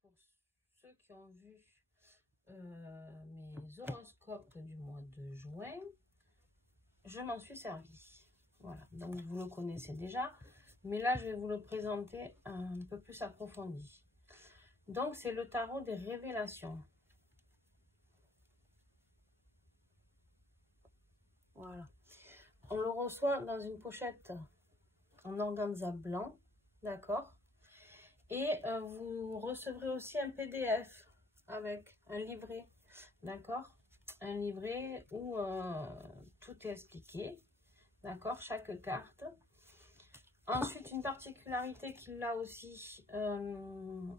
que pour ceux qui ont vu mes horoscopes du mois de juin, je m'en suis servi. Voilà, donc vous le connaissez déjà, mais là je vais vous le présenter un peu plus approfondi. Donc c'est le tarot des révélations. Voilà, on le reçoit dans une pochette en organza blanc, d'accord. Et vous recevrez aussi un PDF avec un livret, d'accord. Un livret où tout est expliqué, d'accord, chaque carte. Ensuite, une particularité qu'il a aussi,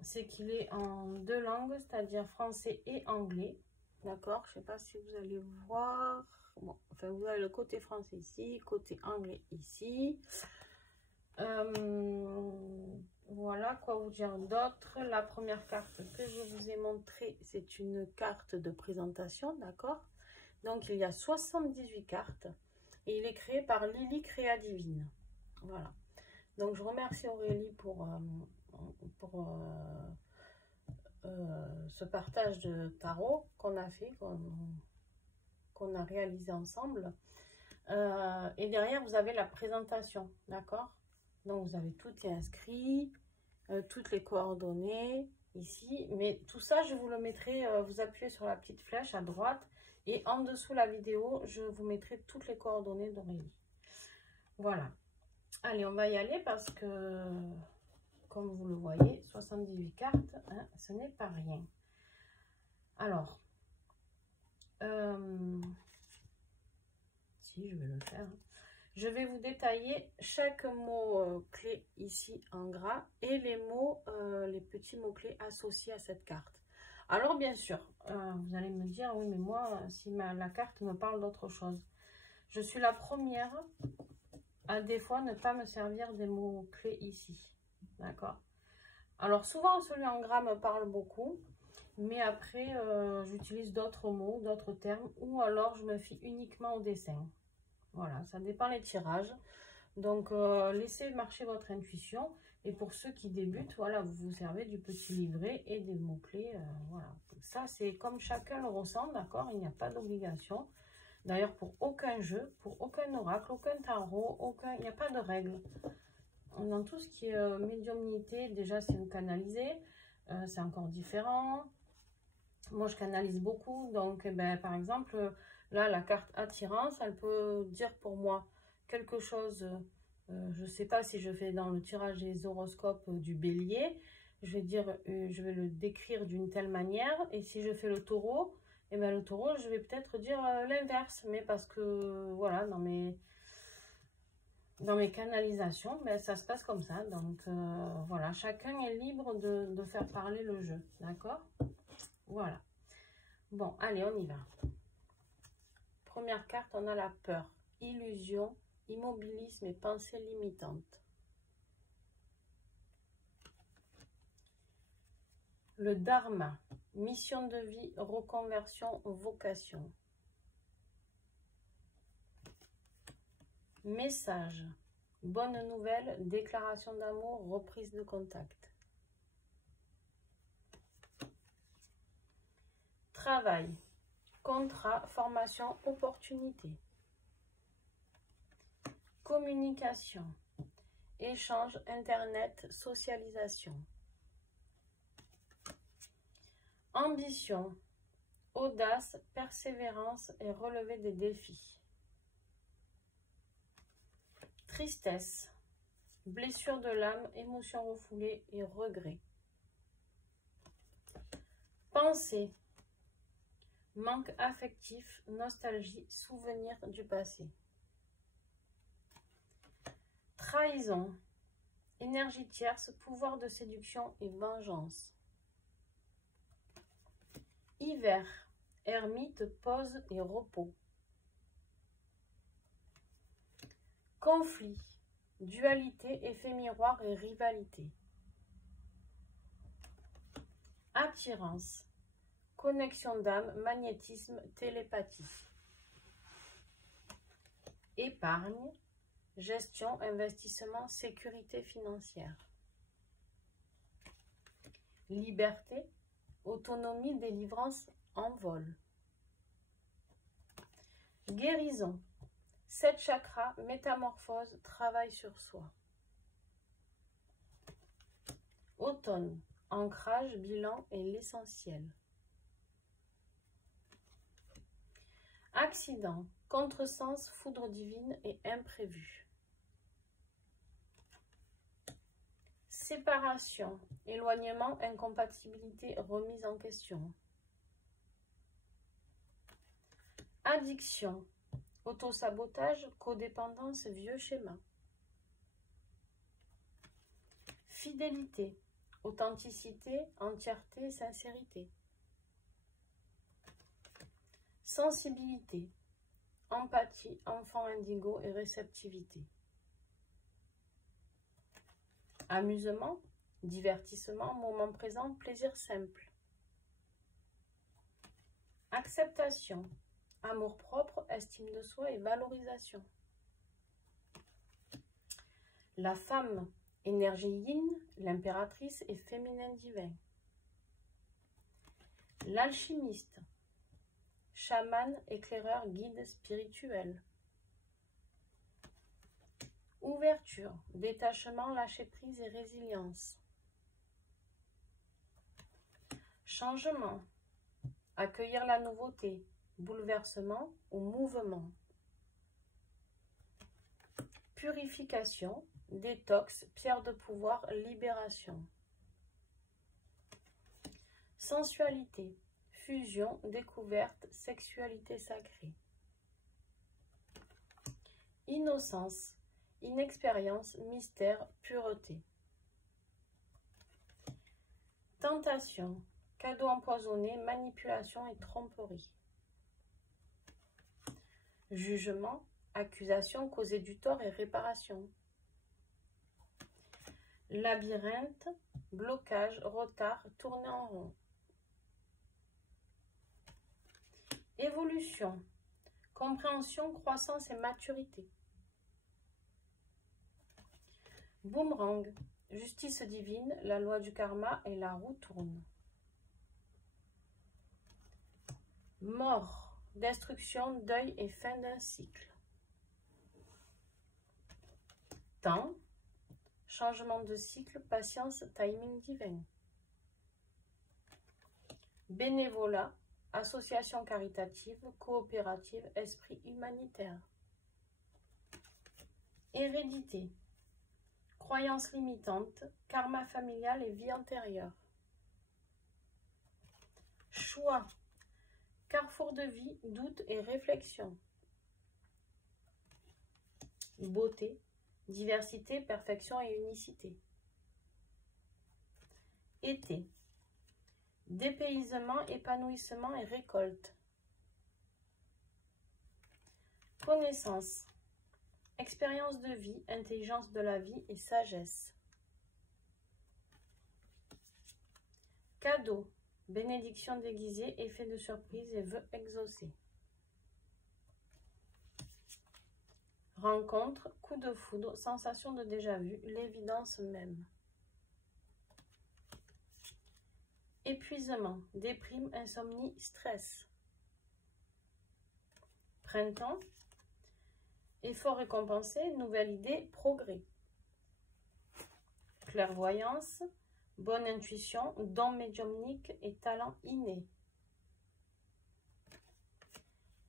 c'est qu'il est en 2 langues, c'est-à-dire français et anglais, d'accord. Je ne sais pas si vous allez voir. Bon, enfin, vous avez le côté français ici, côté anglais ici. Voilà, quoi vous dire d'autre. La première carte que je vous ai montrée, c'est une carte de présentation, d'accord. Donc, il y a 78 cartes et il est créé par Lily Créa Divine. Voilà. Donc, je remercie Aurélie pour ce partage de tarot qu'on a fait, qu'on a réalisé ensemble. Et derrière, vous avez la présentation, d'accord. Donc, vous avez tout est inscrit, toutes les coordonnées ici. Mais tout ça, je vous le mettrai, vous appuyez sur la petite flèche à droite. Et en dessous la vidéo, je vous mettrai toutes les coordonnées d'Aurélie. Voilà. Allez, on va y aller parce que, comme vous le voyez, 78 cartes, hein, ce n'est pas rien. Alors, si, je vais le faire. Je vais vous détailler chaque mot clé ici en gras et les mots, les petits mots-clés associés à cette carte. Alors, bien sûr, vous allez me dire, oui, mais moi, si la carte me parle d'autre chose. Je suis la première à des fois ne pas me servir des mots clés ici. D'accord. Alors, souvent, celui en gras me parle beaucoup. Mais après, j'utilise d'autres mots, d'autres termes. Ou alors, je me fie uniquement au dessin. Voilà, ça dépend les tirages. Donc, laissez marcher votre intuition. Et pour ceux qui débutent, voilà, vous vous servez du petit livret et des mots-clés. Voilà. Ça, c'est comme chacun le ressent, d'accord? Il n'y a pas d'obligation. D'ailleurs, pour aucun jeu, pour aucun oracle, aucun tarot, il n'y a pas de règles. Dans tout ce qui est médiumnité, déjà, si vous canalisez, c'est encore différent. Moi, je canalise beaucoup. Donc, par exemple, là, la carte attirance, elle peut dire pour moi quelque chose. Je ne sais pas si je fais dans le tirage des horoscopes du bélier. Je vais dire, je vais le décrire d'une telle manière. Et si je fais le taureau, le taureau, je vais peut-être dire l'inverse. Mais parce que, voilà, dans mes canalisations, ça se passe comme ça. Donc, voilà, chacun est libre de faire parler le jeu. D'accord? Voilà. Bon, allez, on y va. Première carte, on a la peur, illusion, immobilisme et pensée limitante. Le dharma, mission de vie, reconversion, vocation. Message, bonne nouvelle, déclaration d'amour, reprise de contact. Travail, contrat, formation, opportunité. Communication, échange, internet, socialisation. Ambition, audace, persévérance et relever des défis. Tristesse, blessure de l'âme, émotion refoulée et regret. Pensée, manque affectif, nostalgie, souvenir du passé. Trahison, énergie tierce, pouvoir de séduction et vengeance. Hiver, ermite, pause et repos. Conflit, dualité, effet miroir et rivalité. Attirance, connexion d'âme, magnétisme, télépathie. Épargne, gestion, investissement, sécurité financière. liberté, autonomie, délivrance, envol. Guérison, 7 chakras, métamorphose, travail sur soi. Automne, ancrage, bilan et l'essentiel. Accident, contresens, foudre divine et imprévu. Séparation, éloignement, incompatibilité, remise en question. Addiction, autosabotage, codépendance, vieux schéma. Fidélité, authenticité, entièreté, sincérité. Sensibilité, empathie, enfant indigo et réceptivité. Amusement, divertissement, moment présent, plaisir simple. Acceptation, amour-propre, estime de soi et valorisation. La femme, énergie yin, l'impératrice et féminin divin. L'alchimiste, chaman, éclaireur, guide spirituel. Ouverture, détachement, lâcher-prise et résilience. Changement, accueillir la nouveauté, bouleversement ou mouvement. Purification, détox, pierre de pouvoir, libération. Sensualité, fusion, découverte, sexualité sacrée. Innocence, inexpérience, mystère, pureté. Tentation, cadeau empoisonné, manipulation et tromperie. Jugement, accusation, causer du tort et réparation. Labyrinthe, blocage, retard, tourner en rond. Évolution, compréhension, croissance et maturité. Boomerang, justice divine, la loi du karma et la roue tourne. Mort, destruction, deuil et fin d'un cycle. Temps, changement de cycle, patience, timing divin. Bénévolat, association caritative, coopérative, esprit humanitaire. Hérédité, croyance limitante, karma familial et vie antérieure. Choix, carrefour de vie, doute et réflexion. Beauté, diversité, perfection et unicité. Été, dépaysement, épanouissement et récolte. Connaissance, expérience de vie, intelligence de la vie et sagesse. Cadeau, bénédiction déguisée, effet de surprise et vœux exaucés. Rencontre, coup de foudre, sensation de déjà-vu, l'évidence même. Épuisement, déprime, insomnie, stress. Printemps, effort récompensé, nouvelle idée, progrès. Clairvoyance, bonne intuition, don médiumnique et talent inné.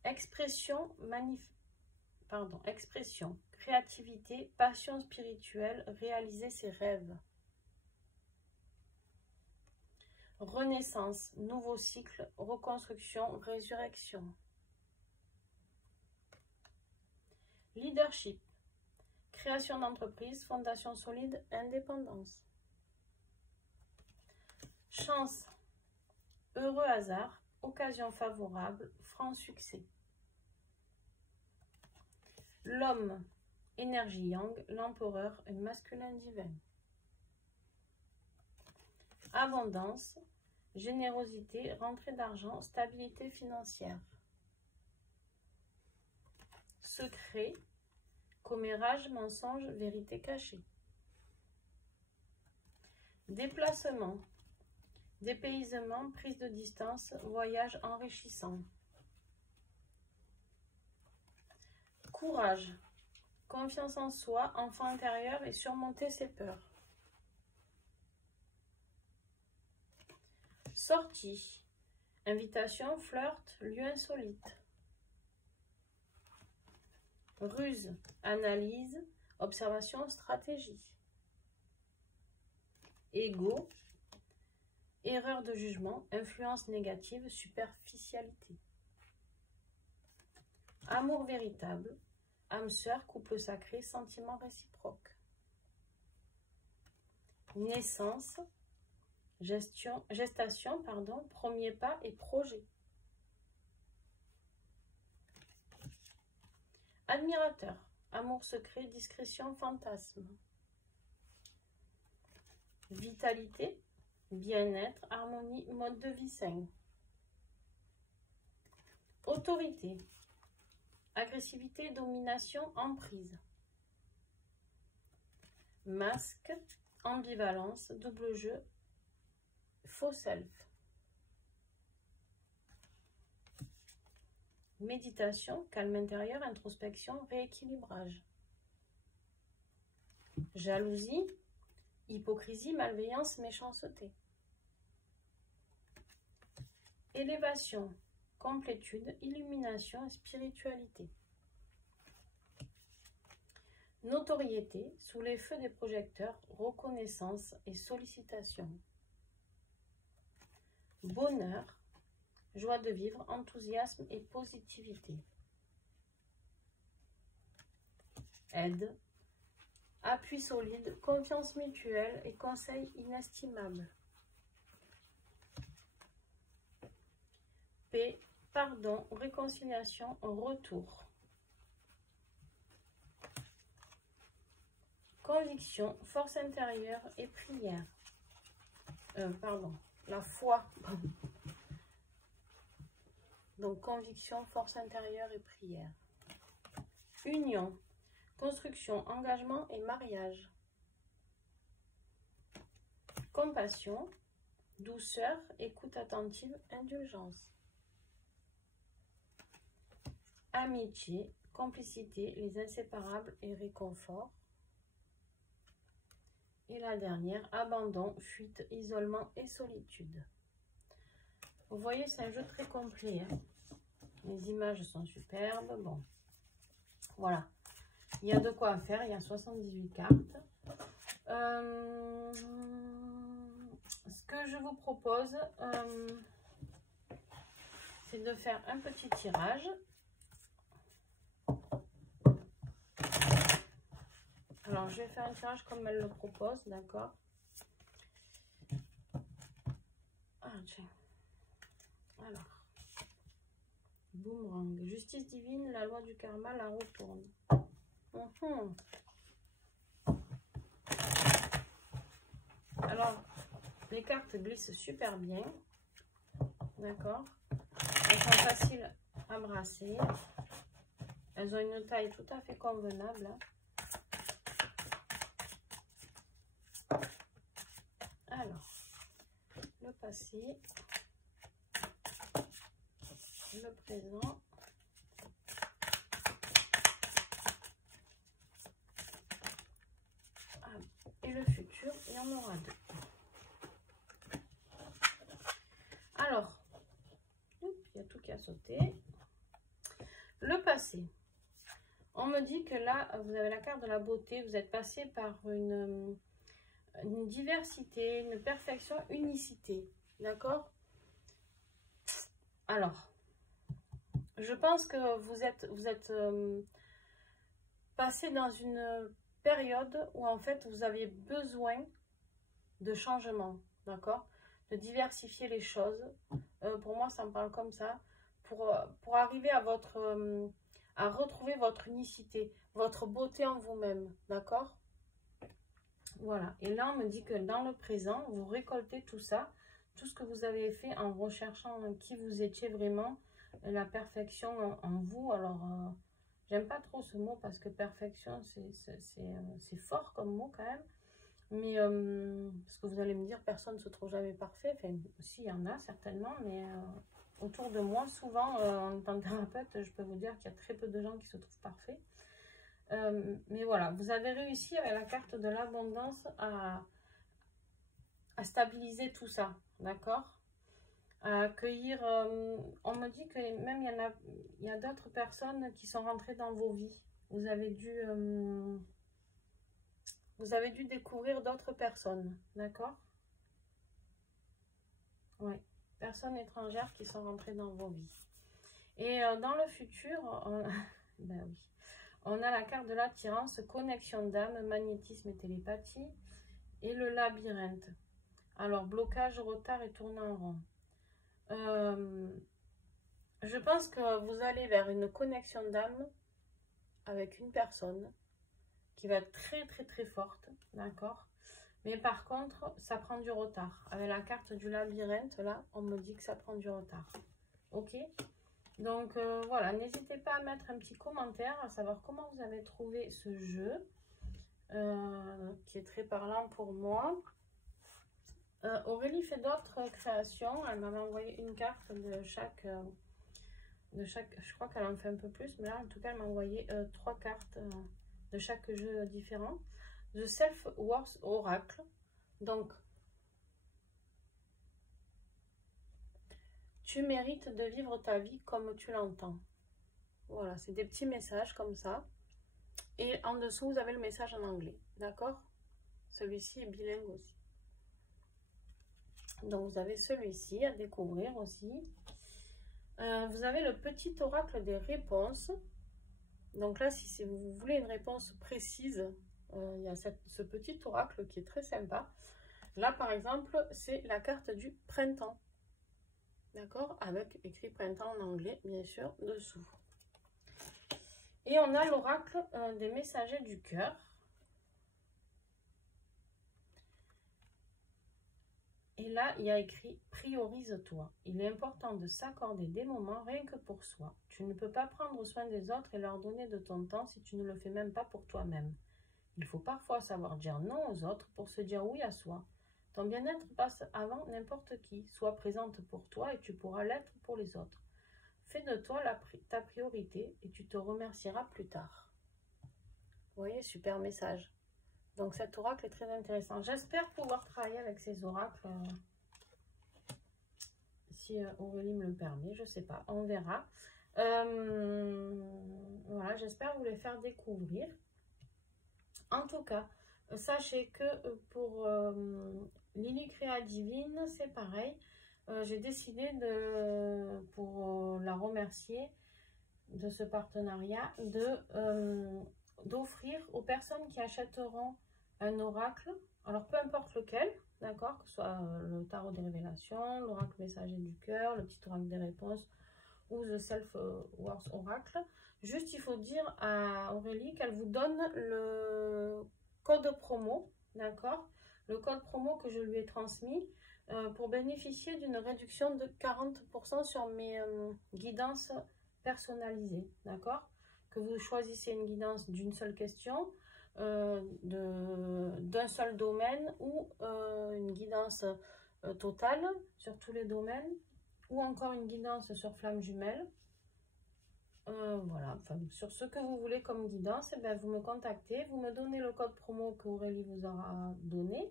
Expression, créativité, passion spirituelle, réaliser ses rêves. Renaissance, nouveau cycle, reconstruction, résurrection. Leadership, création d'entreprise, fondation solide, indépendance. Chance, heureux hasard, occasion favorable, franc succès. L'homme, énergie yang, l'empereur et masculin divin. Abondance, générosité, rentrée d'argent, stabilité financière. Secret, commérage, mensonge, vérité cachée. Déplacement, Dépaysement, prise de distance, voyage enrichissant. Courage, confiance en soi, enfant intérieur et surmonter ses peurs. Sortie, invitation, flirt, lieu insolite. Ruse, analyse, observation, stratégie. Ego, erreur de jugement, influence négative, superficialité. Amour véritable, âme sœur, couple sacré, sentiment réciproque. Naissance, gestation, premier pas et projet. Admirateur, amour secret, discrétion, fantasme. Vitalité, bien-être, harmonie, mode de vie sain. Autorité, agressivité, domination, emprise. Masque, ambivalence, double jeu, faux self. Méditation, calme intérieur, introspection, rééquilibrage. Jalousie, hypocrisie, malveillance, méchanceté. Élévation, complétude, illumination, spiritualité. Notoriété, sous les feux des projecteurs, reconnaissance et sollicitation. Bonheur, joie de vivre, enthousiasme et positivité. Aide, appui solide, confiance mutuelle et conseil inestimable. Paix, pardon, réconciliation, retour. Conviction, force intérieure et prière. La foi. Donc, conviction, force intérieure et prière. Union, construction, engagement et mariage. Compassion, douceur, écoute attentive, indulgence. Amitié, complicité, les inséparables et réconfort. Et la dernière, abandon, fuite, isolement et solitude. Vous voyez, c'est un jeu très complet. Hein. Les images sont superbes. Bon, voilà. Il y a de quoi faire. Il y a 78 cartes. Ce que je vous propose, c'est de faire un petit tirage. Alors, je vais faire un tirage comme elle le propose, d'accord? Ah, tiens. Alors, boomerang, justice divine, la loi du karma, la retourne. Alors, les cartes glissent super bien, d'accord? Elles sont faciles à brasser. Elles ont une taille tout à fait convenable. Hein. Alors, le passé, le présent et le futur. Il y en aura deux. Alors, il y a tout qui a sauté. Le passé. On me dit que là, vous avez la carte de la beauté. Vous êtes passé par une diversité, une perfection, unicité. D'accord? Alors, je pense que vous êtes passé dans une période où en fait vous avez besoin de changement, d'accord? De diversifier les choses. Pour moi, ça me parle comme ça. Pour arriver à à retrouver votre unicité, votre beauté en vous-même, d'accord? Voilà. Et là, on me dit que dans le présent, vous récoltez tout ça, tout ce que vous avez fait en recherchant qui vous étiez vraiment, la perfection en vous. Alors, j'aime pas trop ce mot parce que perfection, c'est fort comme mot quand même. Mais, parce que vous allez me dire, personne ne se trouve jamais parfait. Enfin, si, il y en a certainement, mais autour de moi, souvent, en tant que thérapeute, je peux vous dire qu'il y a très peu de gens qui se trouvent parfaits. Mais voilà, vous avez réussi avec la carte de l'abondance à stabiliser tout ça, d'accord? À accueillir, on me dit que même il y a d'autres personnes qui sont rentrées dans vos vies. Vous avez dû découvrir d'autres personnes, d'accord? Oui, personnes étrangères qui sont rentrées dans vos vies. Et dans le futur, ben oui, on a la carte de l'attirance, connexion d'âme, magnétisme et télépathie, et le labyrinthe. Alors, blocage, retard et tourner en rond. Je pense que vous allez vers une connexion d'âme avec une personne qui va être très très très forte, d'accord? Mais par contre, ça prend du retard. Avec la carte du labyrinthe, là, on me dit que ça prend du retard. Ok? Donc voilà, n'hésitez pas à mettre un petit commentaire, à savoir comment vous avez trouvé ce jeu, qui est très parlant pour moi. Aurélie fait d'autres créations. Elle m'avait envoyé une carte de chaque, je crois qu'elle en fait un peu plus, mais là en tout cas elle m'a envoyé 3 cartes de chaque jeu différent. The Self-Worth Oracle. Donc, tu mérites de vivre ta vie comme tu l'entends. Voilà, c'est des petits messages comme ça. Et en dessous, vous avez le message en anglais. D'accord? Celui-ci est bilingue aussi. Donc, vous avez celui-ci à découvrir aussi. Vous avez le petit oracle des réponses. Donc là, si vous voulez une réponse précise, il y a ce petit oracle qui est très sympa. Là, par exemple, c'est la carte du printemps. D'accord? Avec écrit printemps en anglais, bien sûr, dessous. Et on a l'oracle des messagers du cœur. Et là, il y a écrit « Priorise-toi. Il est important de s'accorder des moments rien que pour soi. Tu ne peux pas prendre soin des autres et leur donner de ton temps si tu ne le fais même pas pour toi-même. Il faut parfois savoir dire non aux autres pour se dire oui à soi. Ton bien-être passe avant n'importe qui. Sois présente pour toi et tu pourras l'être pour les autres. Fais de toi ta priorité et tu te remercieras plus tard. » Vous voyez, super message. Donc cet oracle est très intéressant. J'espère pouvoir travailler avec ces oracles, si Aurélie me le permet, je ne sais pas, on verra. Voilà, j'espère vous les faire découvrir. En tout cas, sachez que pour Lily Créa Divine, c'est pareil. J'ai décidé pour la remercier de ce partenariat, d'offrir aux personnes qui achèteront un oracle, alors peu importe lequel, d'accord, que ce soit le tarot des révélations, l'oracle messager du cœur, le petit oracle des réponses ou The Self-Worth Oracle. Juste, il faut dire à Aurélie qu'elle vous donne le code promo, d'accord, le code promo que je lui ai transmis pour bénéficier d'une réduction de 40% sur mes guidances personnalisées, d'accord, que vous choisissez une guidance d'une seule question, d'un seul domaine ou une guidance totale sur tous les domaines ou encore une guidance sur flamme jumelle. Voilà, enfin, sur ce que vous voulez comme guidance, eh bien, vous me contactez, vous me donnez le code promo qu'Aurélie vous aura donné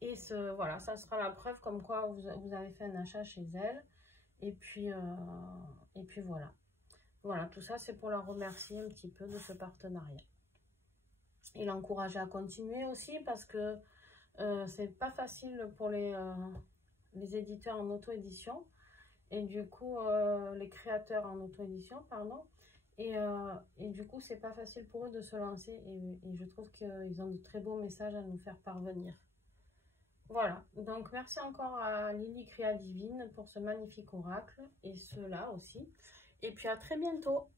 et voilà, ça sera la preuve comme quoi vous avez fait un achat chez elle et puis voilà. Voilà, tout ça c'est pour la remercier un petit peu de ce partenariat. Et l'encourager à continuer aussi parce que c'est pas facile pour les éditeurs en auto-édition et du coup les créateurs en auto-édition, pardon, et du coup c'est pas facile pour eux de se lancer et je trouve qu'ils ont de très beaux messages à nous faire parvenir. Voilà, donc merci encore à Lily Créa Divine pour ce magnifique oracle et ceux-là aussi, et puis à très bientôt.